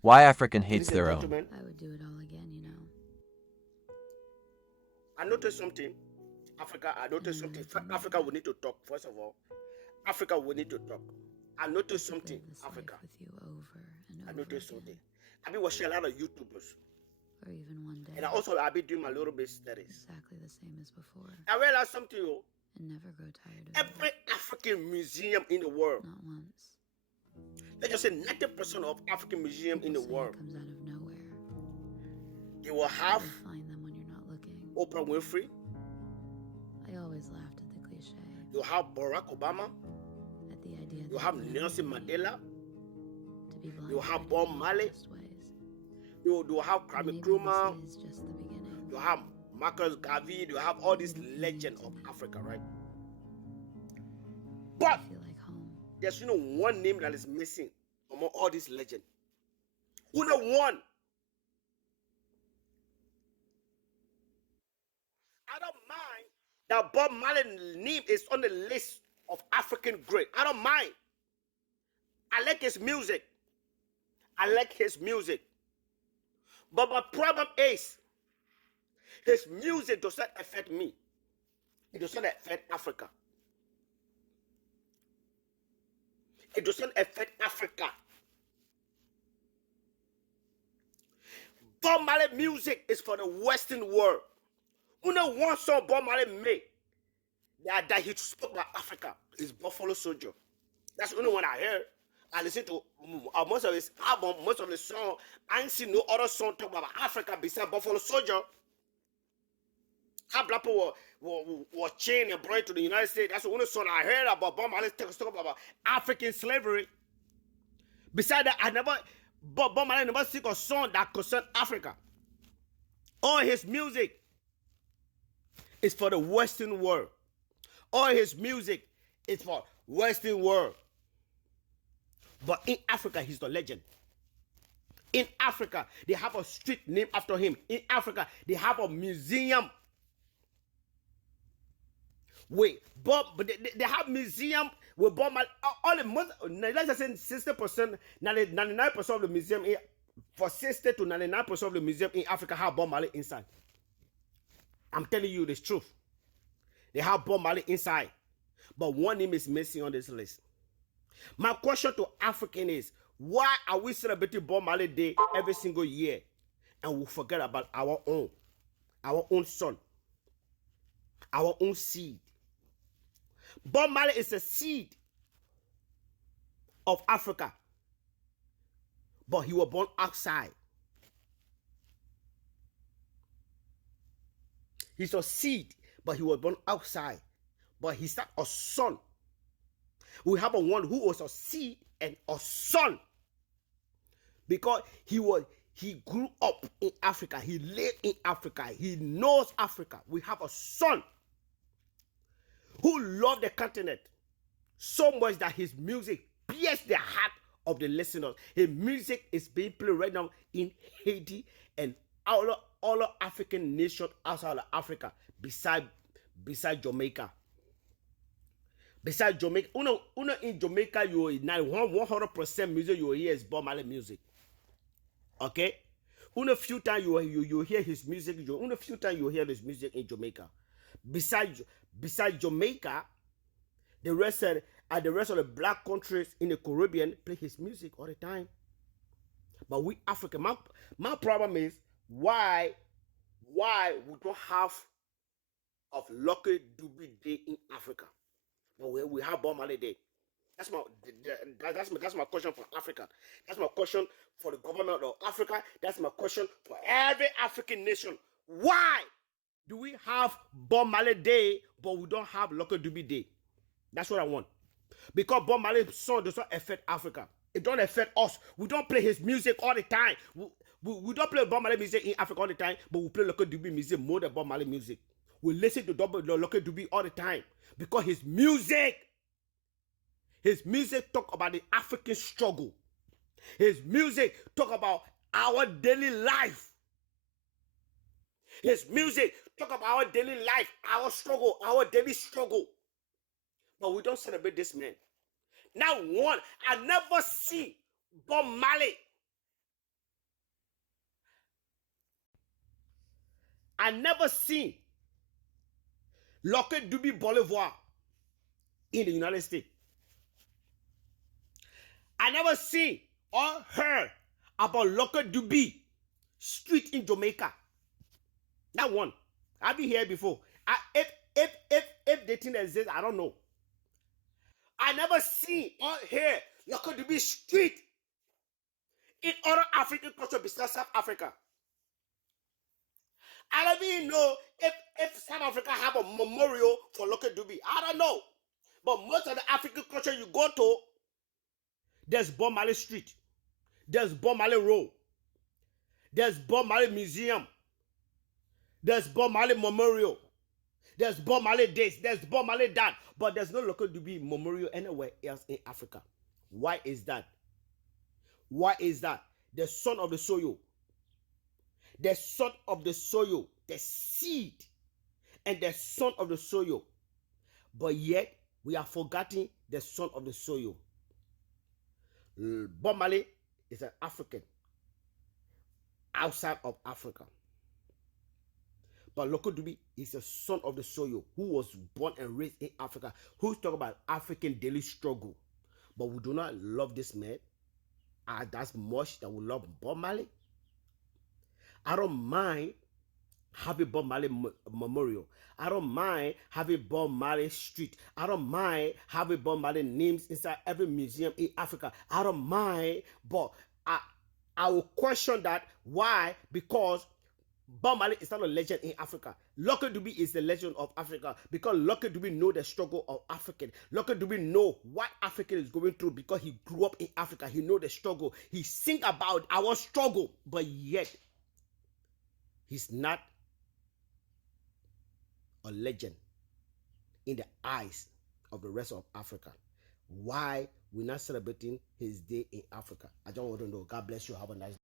Why African hates Ladies their and own. gentlemen, I would do it all again, you know. I noticed something. Africa, I noticed something. Africa, we need to talk. First of all, Africa, we need to talk. I I noticed could something. live this Africa, life with you over and I over noticed again. something. I've been watching a lot of YouTubers, Or even one day. and I've been doing my little bit studies. Exactly the same as before. I realized something. Oh, And never grow tired of every it. African museum in the world, Not once. let's just say 90% of African museum in the People say world, it comes out of nowhere. they will have You'll find them when you're not looking. Oprah Winfrey, I always laughed at the cliche. you'll have Barack Obama, At the idea that you'll have whatever Nelson you need Mandela, to be blind you'll have in Bob the Marley, best ways. you'll have Kwame Maybe Nkrumah, this is just the beginning. you have Marcus Garvey, you have all these legends of Africa, right? I But feel like home. there's one name that is missing among all these legends. One. I don't mind that Bob Marley's name is on the list of African great. I don't mind. I like his music. But my problem is his music does not affect me. It does not affect Africa. It doesn't affect Africa. Bob Marley music is for the Western world. Only one song Bob Marley made that he spoke about Africa is Buffalo Soldier. That's the only one I heard. I listen to most of his album, most of the song. I ain't seen no other song talk about Africa besides Buffalo Soldier. How black people were chained and brought to the United States. That's the only song I heard about Bob Marley talk about African slavery. Besides that, Bob Marley never sing a song that concerned Africa. All his music is for the Western world. All his music is for Western world. But in Africa, he's the legend. In Africa, they have a street named after him. In Africa, they have a museum. Wait, but they have museum with Bob Marley. All the most, let's just say 60%, 99% of the museum for 60 to 99% of the museum in Africa have Bob Marley inside. I'm telling you the truth. They have Bob Marley inside, but one name is missing on this list. My question to African is, why are we celebrating Bob Marley Day every single year and we forget about our own son, our own seed? Bob Marley is a seed of Africa, but he was born outside. He's a seed, but he was born outside. But he's not a son. We have a one who was a seed and a son. Because he grew up in Africa. He lived in Africa. He knows Africa. We have a son who loved the continent so much that his music pierced the heart of the listeners. His music is being played right now in Haiti and all African nations outside of Africa, beside Jamaica. Besides Jamaica, in Jamaica, you will 100% music you will hear is Bob Marley music. Okay? A few times you hear his music, a few times you hear his music in Jamaica. Besides Jamaica, the rest of the black countries in the Caribbean play his music all the time. But we African, my problem is why we don't have of Lucky Dube Day in Africa, but we have Bob Marley Day. That's my question for Africa. That's my question for the government of Africa. That's my question for every African nation. Why do we have Bob Marley Day, but we don't have Lucky Dube Day? That's what I want. Because Bob Marley's song does not affect Africa. It don't affect us. We don't play his music all the time. We don't play Bob Marley music in Africa all the time, but we play Lucky Dube music more than Bob Marley music. We listen to Lucky Dube all the time because his music talk about the African struggle. His music talk about our daily life. His music talk about our daily life, our struggle, our daily struggle. But we don't celebrate this man. Now I never see Bob Marley I never seen Lucky Dube Boulevard in the United States. I never seen or heard about Lucky Dube Street in Jamaica. That one. I've been here before. If the thing exists, I don't know. I never seen or heard Lucky Dube Street in other African countries besides South Africa. I don't even know if South Africa have a memorial for Lucky Dube. I don't know. But most of the African countries you go to, there's Bob Marley Street. There's Bob Marley Road. There's Bob Marley Museum. There's Bob Marley Memorial. There's Bob Marley this. There's Bob Marley that. But there's no Lucky Dube Memorial anywhere else in Africa. Why is that? Why is that? The son of the soil. The son of the soil. The seed. And the son of the soil. But yet, we are forgetting the son of the soil. Bob Marley is an African outside of Africa. But Lucky Dube is a son of the soil who was born and raised in Africa, who's talking about African daily struggle. But we do not love this man as much that we love Bob Marley. I don't mind having Bob Marley Memorial. I don't mind having Bob Marley Street. I don't mind having Bob Marley names inside every museum in Africa. I don't mind, but I will question that. Why? Because Bob Marley is not a legend in Africa. Lucky Dube is the legend of Africa because Lucky Dube know the struggle of African. Lucky Dube know what African is going through because he grew up in Africa. He know the struggle. He sing about our struggle, but yet he's not a legend in the eyes of the rest of Africa. Why we're not celebrating his day in Africa? I don't want to know. God bless you. Have a nice day.